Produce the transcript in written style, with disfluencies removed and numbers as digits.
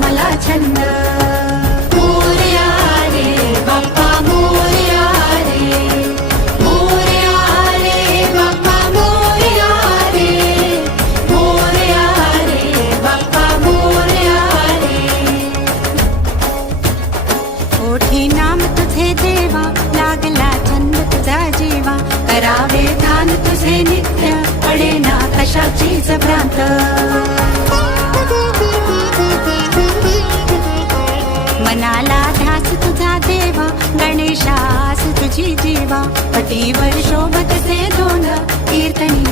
मला छंद. मोरया रे बाप्पा मोरया रे, मोरया रे बाप्पा मोरया रे, मोरया रे बाप्पा मोरया रे. ओठी नाम तुझे देवा, लागला छंद तुझा जीवा, करावे ध्यान तुझे नित्य, पडे ना कशाचीच भ्रांत. मनाला ध्यास तुझा देवा, गणेशास तुझी जीवा, पटीवर शोभत से दोन कीर्तनी